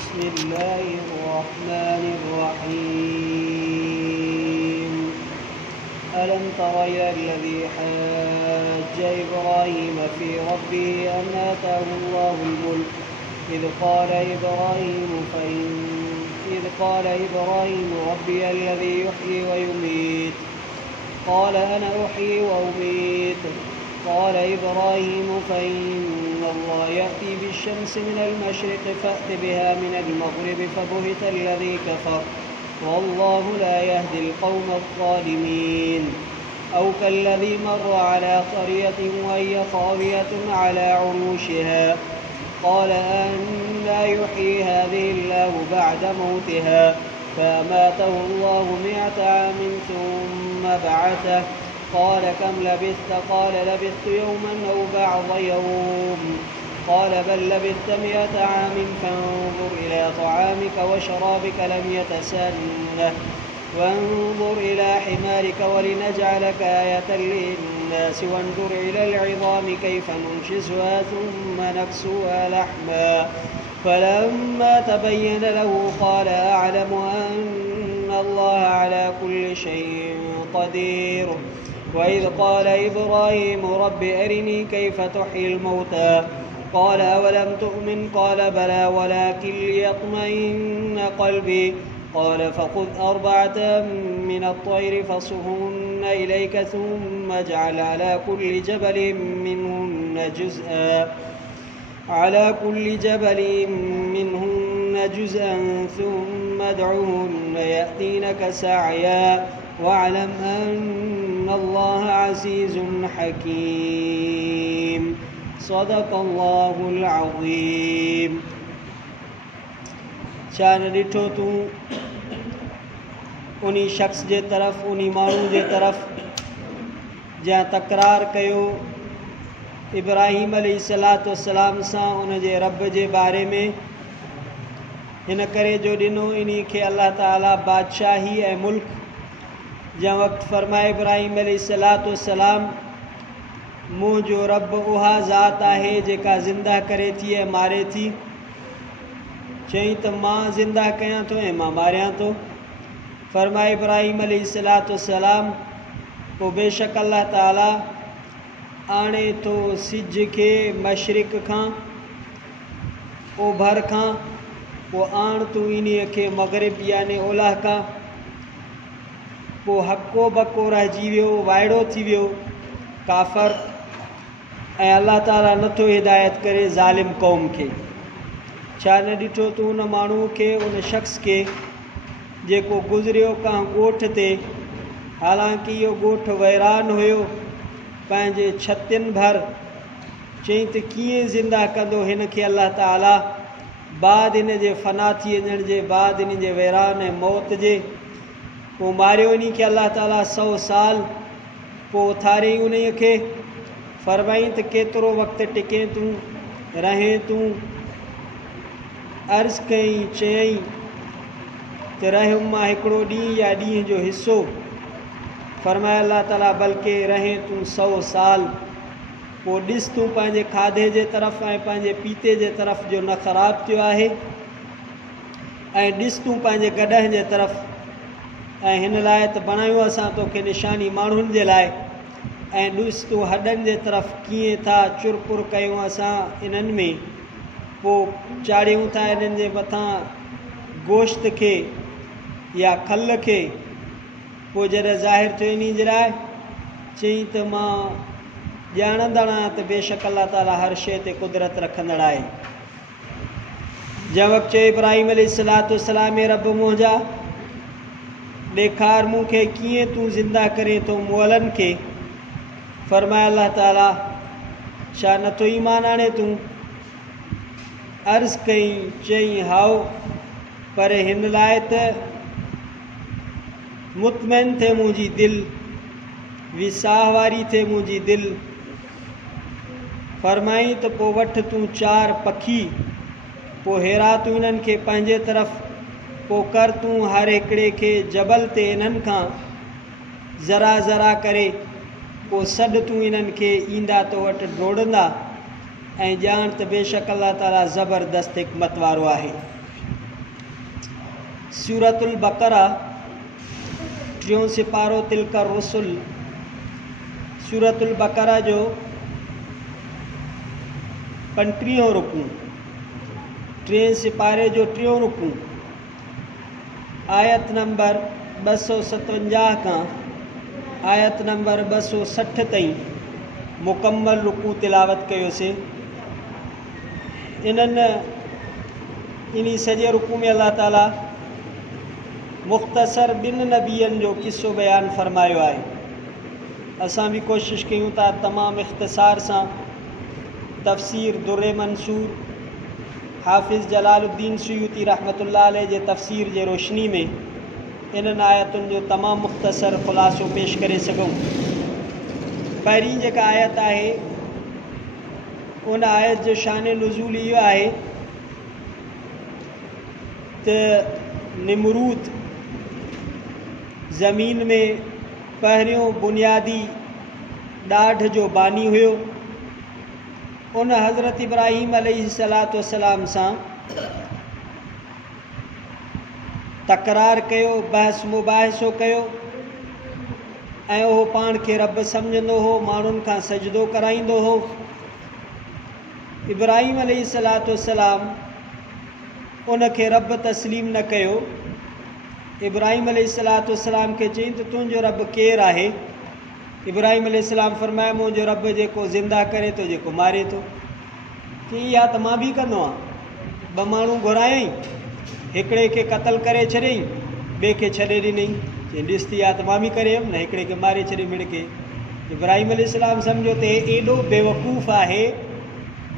بسم الله الرحمن الرحيم ألم تر إلى الذي حاج إبراهيم في ربه أن آتاه الله الملك إذ قال إبراهيم ربي الذي يحيي ويميت قال أنا أحيي وأميت قال إبراهيم فإن الله يأتي بالشمس من المشرق فأت بها من المغرب فبهت الذي كفر والله لا يهدي القوم الظالمين أو كالذي مر على قرية وهي خاوية على عروشها قال أنى يحيي هذه الله بعد موتها فأماته الله 100 عام ثم بعثه قال كم لبثت قال لبثت يوما أو بعض يوم قال بل لبثت 100 عام فانظر إلى طعامك وشرابك لم يتسنه وانظر إلى حمارك ولنجعلك آية للناس وانظر إلى العظام كيف ننشزها ثم نكسوها لحما فلما تبين له قال أعلم أن الله على كل شيء قدير وإذ قال إبراهيم رب أرني كيف تحيي الموتى قال أولم تؤمن قال بلى ولكن ليطمئن قلبي قال فخذ 4 من الطير فصرهن إليك ثم اجعل على كل جبل منهن جزءا ثم ادعوهن يأتينك سعيا واعلم أن الله عزيز حكيم صدق الله العظيم शान ॾिठो तूं उन्ही शख़्स जे तरफ़ उन्ही माण्हू जे तरफ़ जंहिं तकरार कयो इब्राहिम अलैहिस्सलाम सां उन जे रब जे बारे में हिन करे जो ॾिनो इन खे अल्लाह ताला बादशाही ऐं मुल्क जंहिं वक़्तु फरमाए इब्राहिम अलैहिस्सलाम मुंहिंजो रब उहा ज़ात आहे जेका ज़िंदा करे थी ऐं मारे थी चई त मां ज़िंदा कयां थो ऐं मां मारियां थो फरमाए इब्राहिम अलैहिस्सलाम पोइ बेशक अल्लाह ताला आणे थो सिज खे मशरिक़ खां ओभर खां पोइ आण तूं इन्हीअ खे मग़रिब याने ओलह खां पोइ हको बको रहिजी वियो वाइड़ो थी वियो काफ़र ऐं अल्लाह ताला नथो हिदायत करे ज़ालिम क़ौम खे छा न ॾिठो तूं उन माण्हू खे उन शख़्स खे जेको गुज़रियो कंहिं ॻोठ ते हालांकि इहो ॻोठ वैरान हुयो पंहिंजे छतियुनि भर चई त कीअं ज़िंदा कंदो हिन खे अल्लाह ताला बाद इन जे फ़ना थी वञण जे बाद इन जे वैरान ऐं मौत जे पोइ मारियो इन खे अल्लाह ताला 100 साल पोइ उथारियईं उन खे फरमाईं त केतिरो वक़्तु टिके तूं रहें तूं अर्ज़ कई चयईं त रहियुमि मां हिकिड़ो ॾींहुं या ॾींहं जो हिसो फरमाए अल्लाह ताला बल्कि रहें तूं 100 साल पोइ ॾिस तूं पंहिंजे खाधे जे तरफ़ ऐं पंहिंजे पीते जे तरफ़ जो न ख़राबु थियो आहे ऐं ॾिस तूं पंहिंजे गॾह जे तरफ़ ऐं हिन लाइ त बणायूं असां तोखे निशानी माण्हुनि जे लाइ ऐं ॾिस तूं हॾनि जे तरफ़ कीअं था चुरपुर कयूं असां इन्हनि में पोइ चाढ़ियूं था इन्हनि जे मथां गोश्त खे या खल खे पोइ जॾहिं ज़ाहिर थियो इन जे लाइ चई त मां ॼाणंदड़ आहियां त बेशक अल्लाह ताला हर शइ ते कुदरत रखंदड़ आहे जंहिं वक़्तु चयो इब्राहिम अलैहिस्सलाम रब मुंहिंजा ॾेखार मूंखे कीअं तूं ज़िंदा करे थो मुअलनि खे फरमाए अल्लाह ताला छा नथो ईमान आणे तूं अर्ज़ कई चई हाओ पर हिन लाइ त मुतमइन थिए मुंहिंजी दिलि विसाह वारी थिए मुंहिंजी दिलि फरमाई त पोइ वठि तूं 4 पखी पोइ हेरा तूं इन्हनि खे पंहिंजे तरफ़ पोइ कर तूं हर हिकिड़े खे जबल ते इन्हनि खां ज़रा ज़रा करे पोइ सॾु तूं इन्हनि खे ईंदा तो वटि डोड़ंदा ऐं ॼाण त बेशक अल्लाह ताला ज़बरदस्त हिकमत वारो आहे। सूरतुल बकरा 3 सिपारो तिलकर रसुल। सूरतुल बकरा जो 35 रुकू, 3 सिपारे जो 3 रुकू, आयत नंबर 257 का आयत नंबर 260 ताईं मुकम्मल रुकू तिलावत कयोसीं। इन्हीं सॼे रुकू में अल्लाह ताला मुख़्तसर 2 नबियनि जो किस्सो बयान फरमायो आहे। असां भी कोशिश कयूं था तमामु इख़्तिसार सां तफ़सीर दुर्र मंसूर हाफ़िज़ जलालुद्दीन सुयूती रहमतुल्लाह अलैह जे तफ़सीर जे रोशनी में इन्हनि आयतुनि जो तमामु मुख़्तसर ख़ुलासो पेश करे सघूं। पहिरीं जेका आयत आहे उन आयत जो शान नुज़ूल इहो आहे त निमरूद ज़मीन में पहिरियों बुनियादी ॾाढ जो बानी हुयो। उन हज़रत इब्राहीम अलैहिस्सलातु वस्सलाम सां तकरार कयो, बहस मुबाहिसो कयो ऐं उहो पाण खे रब सम्झंदो हो, माण्हुनि खां सजदो कराईंदो हो। इब्राहीम अलैहिस्सलातु वस्सलाम उन खे रब तस्लीम न कयो। इब्राहीम अलैहिस्सलातु वस्सलाम खे चई त तुंहिंजो रब केरु आहे? इब्राहीम अलैहिस्सलाम फरमाया मुंहिंजो रब जेको ज़िंदा करे थो, जेको मारे थो। कि इहा त मां बि कंदो आहियां। 2 माण्हू घुरायई, हिकिड़े खे क़तल करे छॾियईं, ॿिए खे छॾे ॾिनई। चई ॾिस त इहा त मां बि करे हुयमि न, हिकिड़े खे मारे छॾी ॿिए खे। इब्राहीम अलैहिस्सलाम सम्झो त एॾो बेवकूफ़ आहे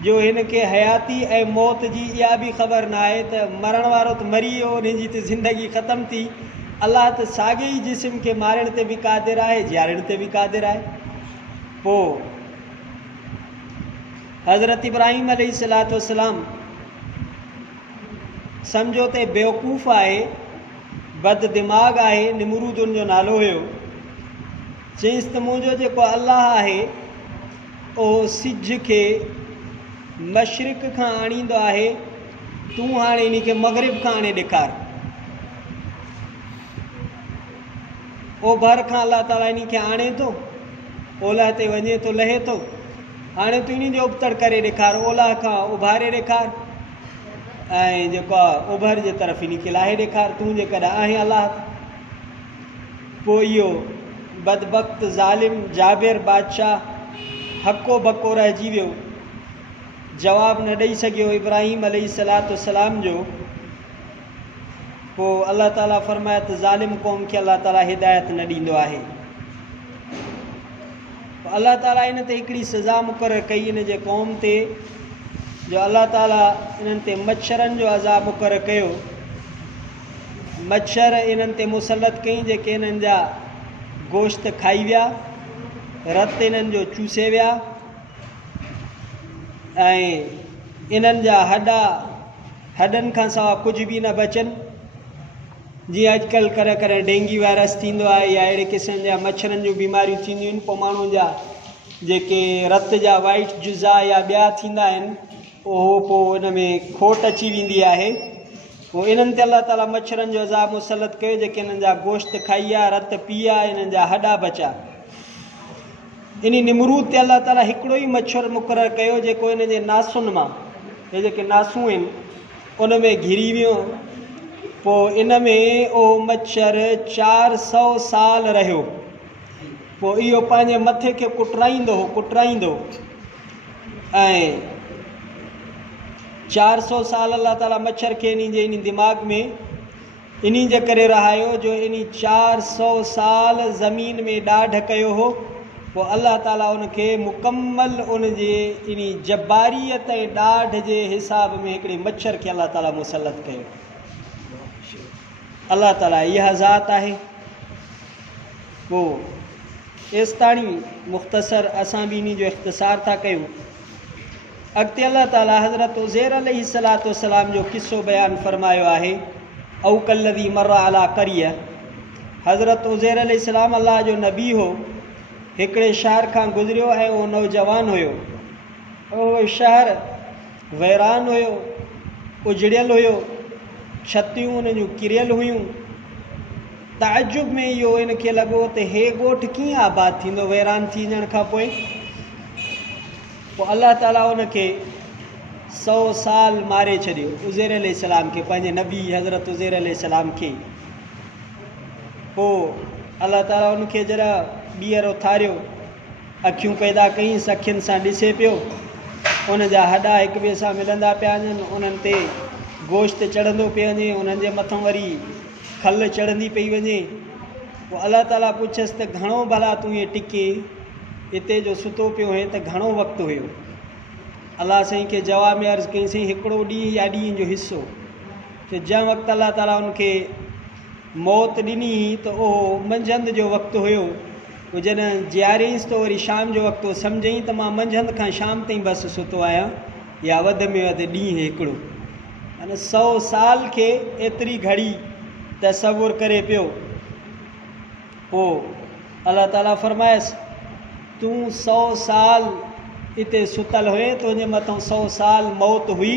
जो हिन खे हयाती ऐं मौत जी इहा बि ख़बर न आहे त मरण वारो त मरी वियो, हुनजी त ज़िंदगी ख़तमु थी। अलाह त साॻे ई जिस्म खे मारण ते बि क़ादिर आहे, जीआरण ते बि क़ादिर आहे। पोइ हज़रत इब्राहीम अलैहिस्सलातु वस्सलाम सम्झो त बेवकूफ़ आहे, बद दिमाग़ आहे। निमरूद उनजो नालो हुयो। चईंसि त मुंहिंजो जेको अलाह आहे उहो सिज खे मशरिक़ खां आणींदो आहे, तूं हाणे इन खे मग़रिब खां आणे ॾेखार। ओभर खां अलाह ताला इन खे आणे थो, ओलह ते वञे थो, लहे थो। हाणे तूं इन जो उबतड़ करे ॾेखार, ओलह खां उभारे ॾेखार ऐं जेको आहे ओभर जे तरफ़ इन खे लाहे ॾेखार, तूं जेकॾहिं आहे अलाह। पोइ इहो बदबख़्त ज़ालिम जाबिर बादशाह हको बको रहिजी वियो, जवाबु न ॾेई सघियो इब्राहीम अलैहिस्सलातु वस्सलाम जो। पोइ अल्लाह ताला फरमाया त ज़ालिम क़ौम खे अल्लाह ताला हिदायत न ॾींदो आहे। अल्लाह ताला इन ते हिकिड़ी सज़ा मुक़ररु कई इन जे क़ौम ते, जो अल्लाह ताला इन्हनि ते मच्छरनि जो अज़ाब मुक़ररु कयो। मच्छर इन्हनि ते मुसलत कई जेके इन्हनि जा गोश्त खाई विया, रत इन्हनि जो चूसे विया ऐं इन्हनि जा हॾनि खां सवाइ कुझु बि न बचनि। जीअं अॼुकल्ह कॾहिं कॾहिं डेंगी वायरस थींदो आहे या अहिड़े क़िस्म जा मच्छरनि जूं बीमारियूं थींदियूं आहिनि, पोइ माण्हुनि जा जेके रत जा वाइट जुज़ा या ॿिया थींदा आहिनि उहो पोइ इन में खोट अची वेंदी आहे। पोइ इन्हनि ते अल्लाह ताला मच्छरनि जो अज़ाब मुसलत कयो जेके इन्हनि जा गोश्त खाई विया, रत पी विया, इन्हनि जा हॾा बचा। इन निमरूद ते अल्लाह ताला हिकिड़ो ई मच्छर मुक़ररु कयो जेको इन जे नासुनि मां, इहे जेके नासूं आहिनि उन में घिरी वियो। पोइ इन में उहो मच्छर 400 साल रहियो। पोइ इहो पंहिंजे मथे खे कुटराईंदो ऐं 400 साल अल्लाह ताला मच्छर खे इन दिमाग़ में इन जे करे रहायो जो इन 400 साल ज़मीन में ॾाढ कयो हो। पोइ अल्लाह ताला उनखे मुकम्मल उन जे इन जब्बारियत ऐं ॾाढ जे हिसाब में हिकिड़े मच्छर खे अल्लाह ताला मुसलत कयो। अल्लाह ताला इहा ज़ात आहे। पोइ एसिताणी मुख़्तसर असां बि इन जो इख़्तिसार था कयूं। अॻिते अल्लाह ताला हज़रत उज़ैर अलैहिस्सलातु वस्सलाम जो किस्सो बयानु फरमायो आहे। औ कल्लज़ी मर्रा अला क़रिया, हज़रत उज़ैर अलैहिस्सलाम अल्लाह जो नबी हो, हिकिड़े शहर खां गुज़रियो ऐं उहो नौजवान हुयो। उहो शहर वैरान हुयो, उजड़ियल हुयो, छतियूं उन जूं किरियल हुयूं। ताजुब में इहो इनखे लॻो त हे ॻोठु कीअं आबाद थींदो वैरान थी वञण खां पोइ। पोइ अलाह ताला उनखे 100 साल मारे छॾियो, उज़ैर अलैहिस्सलाम खे, पंहिंजे नबी हज़रत उज़ैर अलैहिस्सलाम खे। पोइ अलाह ताला उनखे जरा ॿीहर उथारियो, अखियूं पैदा कईंसि, अखियुनि सां ॾिसे पियो, उन जा हॾा हिक ॿिए सां मिलंदा पिया वञनि, उन्हनि ते गोश्त चढ़ंदो पियो वञे, उन्हनि जे मथां वरी खल चढ़ंदी पई वञे। पोइ अलाह ताला पुछियसि त घणो भला तूं इहे टिके हिते जो सुतो पियो हुए त घणो वक़्तु हुयो? अलाह साईं खे जवाब में अर्ज़ु कईंसीं हिकिड़ो ॾींहुं या ॾींहं जो हिसो। त जंहिं वक़्तु अलाह ताला उनखे मौत ॾिनी त उहो मंझंदि जो वक़्तु हुयो। पोइ जॾहिं जियारियसि त वरी शाम जो वक़्तु सम्झई त मां मंझंदि खां शाम ताईं बसि सुतो आहियां, या वधि में वधि ॾींहुं हिकिड़ो। माना 100 साल खे एतिरी घड़ी तसवुरु करे पियो। पोइ अलाह ताला फरमायसि तूं 100 साल हिते सुतल हुए, तुंहिंजे मथां 100 साल मौत हुई,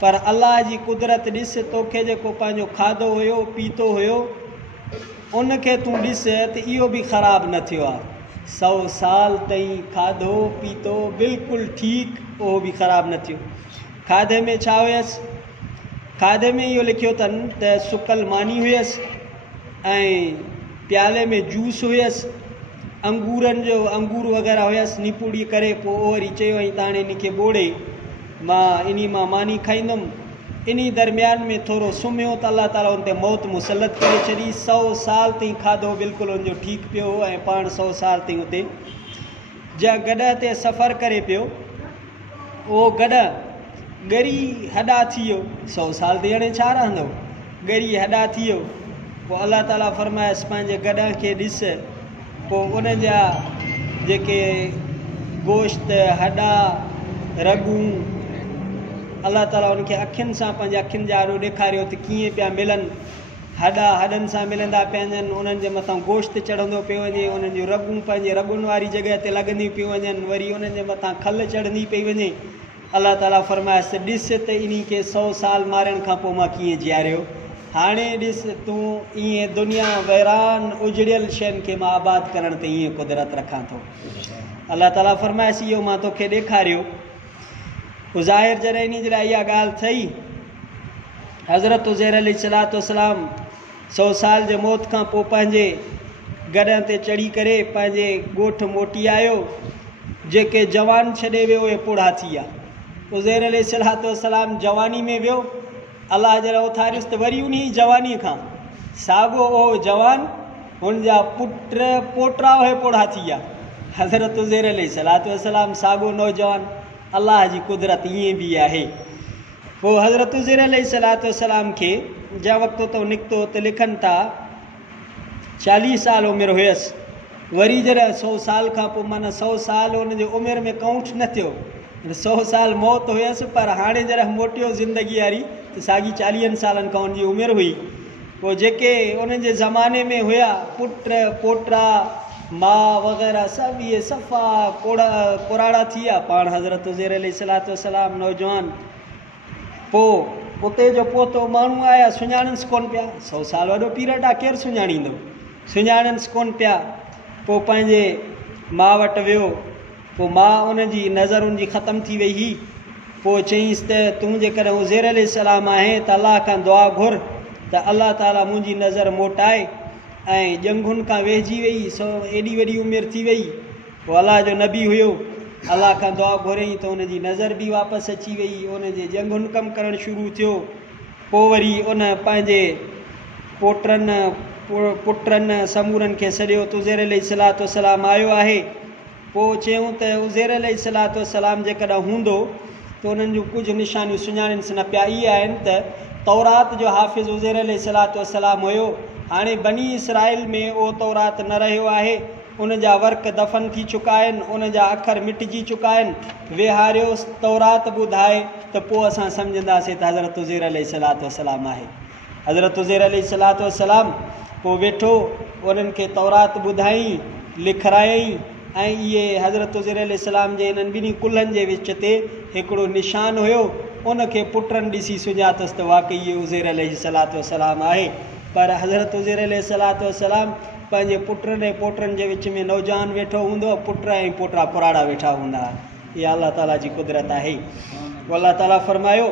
पर अलाह जी कुदरत ॾिस, तोखे जेको पंहिंजो खाधो हुयो पीतो हुयो उनखे तूं ॾिस त इहो बि ख़राबु न थियो आहे। 100 साल ताईं खाधो पीतो बिल्कुलु ठीकु, उहो बि ख़राबु न थियो। खाधे में छा हुयसि? खाधे में इहो लिखियो अथनि त सुकल मानी हुयसि, ऐं प्याले में जूस हुयसि, अंगूरनि जो अंगूर वग़ैरह हुयसि निपूड़ी करे। पोइ वरी चयो ऐं त हाणे इनखे ॿोड़े मां इन मां मानी खाईंदुमि। इन दरमियान में थोरो सुम्हियो त अलाह ताला उन ते मौत मुसलत करे छॾी। 100 साल ताईं खाधो बिल्कुलु उनजो ठीकु पियो हो, ऐं पाण 100 साल ताईं उते जंहिं गॾ ते सफ़र करे पियो, उहो गॾ ॻरी हॾा थी वियो। 100 साल ते हाणे छा रहंदो, ॻरी हॾा थी वियो। पोइ अलाह ताला फरमायसि पंहिंजे गॾ खे ॾिस। पोइ उन जा जेके गोश्त हॾा रगूं अलाह ताला उनखे अखियुनि सां पंहिंजे अखियुनि जा आरो ॾेखारियो त कीअं पिया मिलनि। हॾा हॾनि सां मिलंदा पिया वञनि, उन्हनि जे मथां गोश्त चढ़ंदो पियो वञे, उन्हनि जूं रगूं पंहिंजे रगुनि वारी जॻह ते लॻंदियूं पियूं वञनि, वरी उन्हनि जे मथां खल चढ़ंदी पई वञे। अलाह ताला फरमायसि ॾिस त इन खे 100 साल मारण खां पोइ मां कीअं जीआरियो। हाणे ॾिस तूं ईअं दुनिया वैरान उजड़ियल शयुनि खे मां आबाद करण ते ईअं कुदरत रखां थो। अलाह ताला फरमायसि इहो मां तोखे ॾेखारियो। ज़ाहिर जॾहिं इन जॾहिं इहा ॻाल्हि थई, हज़रत उज़ैर अलैहिस्सलाम 100 साल जे मौत खां पोइ पंहिंजे गॾ ते चढ़ी करे पंहिंजे ॻोठु मोटी आयो। जेके जवान छॾे वियो उहे पूरा थी विया। उज़ैर अलैहिस्सलाम जवानी में वियो, अलाह जॾहिं उथारियुसि त वरी उन जवानी खां साॻियो उहो जवान, हुन जा पुट पोटा उहे पूरा थी विया। हज़रत उज़ैर अलैहिस्सलाम साॻियो नौजवान। अलाह जी कुदरत ईअं बि आहे। पोइ हज़रत उज़ैर अलैहिस्सलाम खे जंहिं वक़्तु तो निकितो त लिखनि था 40 साल उमिरि हुयसि। वरी जॾहिं 100 साल खां पोइ माना 100 साल हुनजे उमिरि में काउंट न थियो, 100 साल मौत हुयसि, पर हाणे जॾहिं मोटियो ज़िंदगी वारी त साॻी 40 सालनि खां हुनजी उमिरि हुई। पोइ जेके उन्हनि जे ज़माने में हुया पुट पोटा माउ वग़ैरह सभु इहे सफ़ा कुराड़ा थी विया। पाण हज़रत उज़ैर अलैहिस्सलाम नौजवान। पोइ उते जो पोतो माण्हू आया, सुञाणनि कोन पिया। 100 साल वॾो पीरियड आहे, केरु सुञाणींदो, सुञाणनि कोन पिया। पोइ पंहिंजे माउ वटि वियो। पोइ माउ उनजी नज़र उनजी ख़तमु थी वई हुई। पोइ चयईंसि त तूं जेकॾहिं उज़ैर अलैहिस्सलाम आहे त अलाह खां दुआ घुर त अलाह ताला मुंहिंजी नज़र मोटाए। ऐं ॼंघुनि खां वेहिजी वई, एॾी वॾी उमिरि थी वई। पोइ अलाह जो नबी हुयो, अलाह खां दुआ घुरियईं त उनजी नज़र बि वापसि अची वई, उनजे ॼंघुनि कमु करणु शुरू थियो। पोइ वरी उन पंहिंजे पुटनि समूरनि खे सॼो त उज़ैर अलैहिस्सलाम आयो आहे। पोइ चयूं त उज़ैर अलैहिस्सलाम जेकॾहिं हूंदो त उन्हनि जूं कुझु निशानियूं सुञाणनि न पिया। इहे आहिनि त तौरात जो हाफ़िज़ उज़ैर अलैहिस्सलाम हुयो। हाणे बनी इसराइल में उहो तौरात न रहियो आहे, उन जा वर्क दफ़न थी चुका आहिनि, उन जा अखर मिटिजी चुका आहिनि। विहारियोसि तौरात ॿुधाए त पोइ असां सम्झंदासीं त हज़रत उज़ैर अलैहिस्सलाम आहे। हज़रत उज़ैर अलैहिस्सलाम पोइ वेठो, उन्हनि खे तौरात ॿुधाई, लिखारायईं। ऐं इहे हज़रत उज़ैर अलैहिस्सलाम जे इन्हनि ॿिन्ही कुल्हनि जे विच ते हिकिड़ो निशान हुयो, उनखे पुटनि ॾिसी सुञातसि त वाक़ई इहो उज़ैर अलैहिस्सलाम आहे। पर हज़रत उज़ैर अलैहिस्सलाम पंहिंजे पुटनि ऐं पोटनि जे विच में नौजवान वेठो हूंदो, पुट ऐं पोटा पुराड़ा वेठा हूंदा। इहा अलाह ताला जी कुदरत आहे। अलाह ताला फरमायो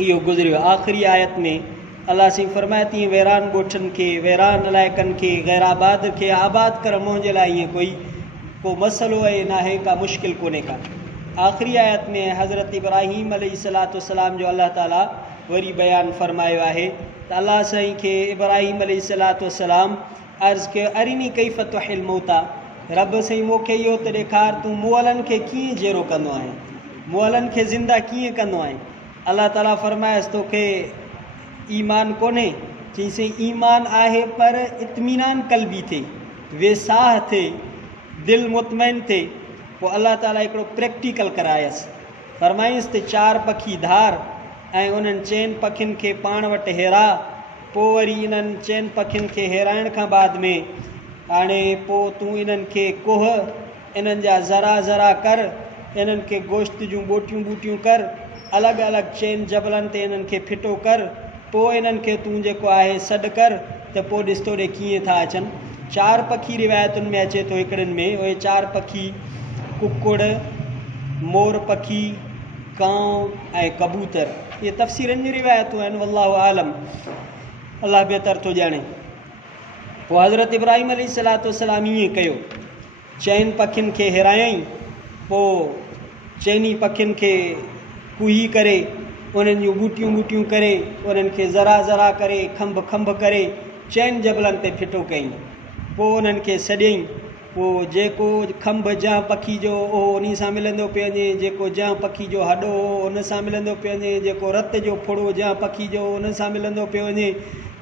इहो गुज़रियो। आख़िरी आयत में अलाह साईं फरमाए तीअं वैरान ॻोठनि खे, वैरान इलाइक़नि खे, गैराबाद खे आबाद करण मुंहिंजे लाइ ईअं को मसइलो आहे, ना आहे का मुश्किल कोन्हे का। आख़िरी आयत में हज़रत इब्राहीम अलैहिस्सलाम जो अलाह ताला वरी बयानु फरमायो आहे त अलाह साईं खे इब्राहीम अलैहिस्सलाम अर्ज़ु कयो अरिनी कैफ़ तुहिल मौता, रब साईं मूंखे इहो त ॾेखार तूं मुअलनि खे कीअं जहिड़ो कंदो आहीं, मुअलनि खे ज़िंदा कीअं कंदो आहीं। अलाह ताला फरमायसि तोखे ईमान कोन्हे, चईंसि ईमान आहे पर इत्मीनान कल्बी थिए, वेसाह थिए, दिलि मुतमइन थिए। पोइ अलाह ताला हिकिड़ो प्रैक्टिकल करायसि, फरमाईंसि त 4 पखी धार ऐं उन्हनि चइनि पखियुनि खे पाण वटि हेरा। पोइ वरी इन्हनि चइनि पखियुनि खे हेराइण खां बाद में हाणे पोइ तूं इन्हनि खे कोह, इन्हनि जा ज़रा ज़रा कर, इन्हनि खे गोश्त जूं ॿोटियूं ॿूटियूं कर, अलॻि अलॻि चइनि जबलनि ते इन्हनि खे फिटो कर। पोइ इन्हनि खे तूं जेको आहे सॾु कर त पोइ ॾिस तो ॾे कीअं था अचनि। 4 पखी रिवायतुनि में अचे थो, हिकिड़नि में उहे 4 पखी कुकुड़, मोर पखी, कांव ऐं कबूतर, इहे तफ़सीरनि जी रिवायतूं आहिनि, वल्लाहु आलम, अलाह बहितर थो ॼाणे। पोइ हज़रत इब्राहीम अलैहिस्सलाम ईअं कयो, 4 पखियुनि खे हिरायईं, पोइ 4 पखियुनि खे कुही करे, उन्हनि जूं ॿूटियूं ॿूटियूं करे, उन्हनि खे ज़रा ज़रा करे, खंभ खंभ करे 4 जबलनि ते फिटो कयईं। पोइ उन्हनि खे सॼईं। पोइ जेको खंभ जंहिं पखी जो उहो उन सां मिलंदो पियो वञे, जेको जंहिं पखी जो हॾो हो उन सां मिलंदो पियो वञे, जेको रत जो फुड़ो जंहिं पखी जो उन सां मिलंदो पियो वञे,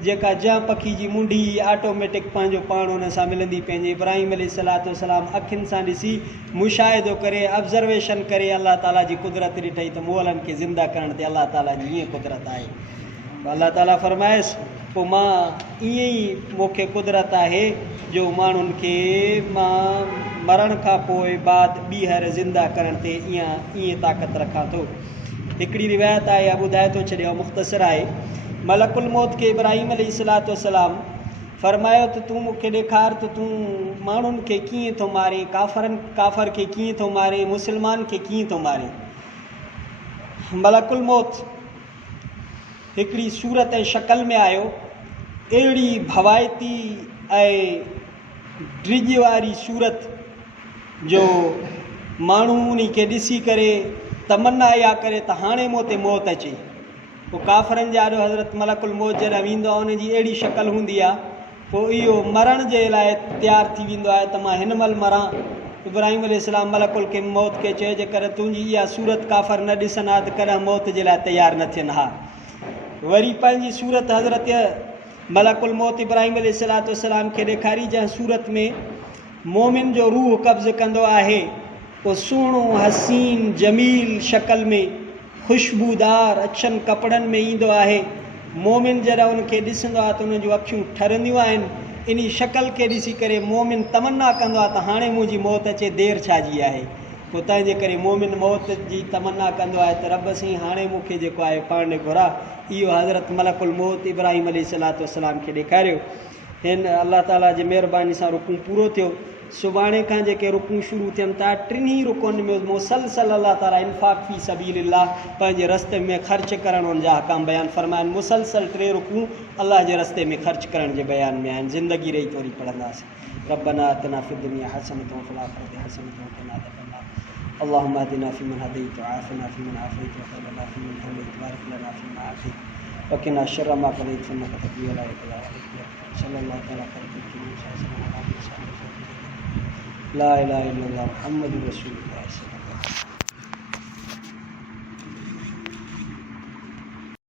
जेका जंहिं पखी जी मुंडी ऑटोमेटिक पंहिंजो पाण उन सां मिलंदी पंहिंजे। इब्राहीम अलैहिस्सलाम अखियुनि सां ॾिसी मुशाहिदो करे, ऑब्ज़र्वेशन करे अलाह ताला जी कुदरत ॾिठई त मुअलनि खे ज़िंदा करण ते अलाह ताला जी ईअं कुदरत आहे। अलाह ताला फरमायसि पोइ मां ईअं ई मूंखे कुदरत आहे जो माण्हुनि खे मां मरण खां पोइ बाद ॿीहर ज़िंदा करण ते ईअं ताक़त रखां थो। हिकिड़ी रिवायत आहे, या ॿुधाए थो छॾियो, मुख़्तसर आहे। मलकुल मौत खे इब्राहीम अलैहिस्सलाम फरमायो त तूं मूंखे ॾेखार त तूं माण्हुनि खे कीअं थो मारे, काफ़र खे कीअं थो मारे, मुस्लमान खे कीअं थो मारे। मलकुल मौत हिकिड़ी सूरत ऐं शक्ल में आयो, अहिड़ी भवाइती ऐं ड्रिज वारी सूरत जो माण्हू उन खे ॾिसी करे तमन्ना इहा करे त हाणे मूं ते मौत अचे। पोइ काफ़रनि जा हज़रत मलकुल मौत जॾहिं वेंदो आहे, उनजी अहिड़ी शक्ल हूंदी आहे, पोइ इहो मरण जे लाइ तयारु थी वेंदो आहे त मां हिन महिल मरां। इब्राहीम अलैहिस्सलाम मलकुल खे मौत खे चए जेकर तुंहिंजी इहा सूरत काफ़र न ॾिसनि हा त कॾहिं मौत जे लाइ तयारु न थियनि हा। वरी पंहिंजी सूरत हज़रत मलकुल मौत इब्राहीम अलैहिस्सलाम खे ॾेखारी, जंहिं सूरत में मोमिन जो रूह कब्ज़ कंदो आहे। पोइ सुहिणो हसीन जमील शक्ल में, ख़ुशबूदार अछनि कपिड़नि में ईंदो आहे। मोमिन जॾहिं उनखे ॾिसंदो आहे त उन जूं अखियूं ठरंदियूं आहिनि। इन शक्ल खे ॾिसी करे मोमिन तमन्ना कंदो आहे त हाणे मुंहिंजी मौत अचे, देरि छाजी आहे। पोइ तंहिंजे करे मोमिन मौत जी तमन्ना कंदो आहे त रब साईं हाणे मूंखे जेको आहे पाण घुरा। इहो हज़रत मलकुल मौत इब्राहीम अलैहिस्सलाम खे ॾेखारियो। हिन अलाह ताला जी महिरबानी सां रुकू पूरो थियो। सुभाणे खां जेके रुकू शुरू थियनि था, 3 रुकुनि में मुसलसल अलाह ताला इन्फ़ाक़ फी सबीलिल्लाह पंहिंजे रस्ते में ख़र्च करण जा हकाम बयानु फरमाइनि। मुसलसल 3 रुकू अलाह जे रस्ते में ख़र्च करण जे बयान में आहिनि। ज़िंदगी रही थोरी पढ़ंदासीं। रब्बना आतिना फ़िद दुनिया हसनतन व फ़िल आख़िरति हसनतन व क़िना अज़ाबन्नार। अल्लाहुम्मा अहदिना फ़ीमन हदैत व आफ़िना फ़ीमन आफ़ैत व तवल्लना फ़ीमन तवल्लैत व बारिक लना फ़ीमा आतैत व क़िना शर्र मा क़ज़ैत फ़इन्नका तक़दी व ला युक़ज़ा अलैक। सल्लल्लाहु तआला ला इलाहा इल्लल्लाह मुहम्मदुर रसूलुल्लाह।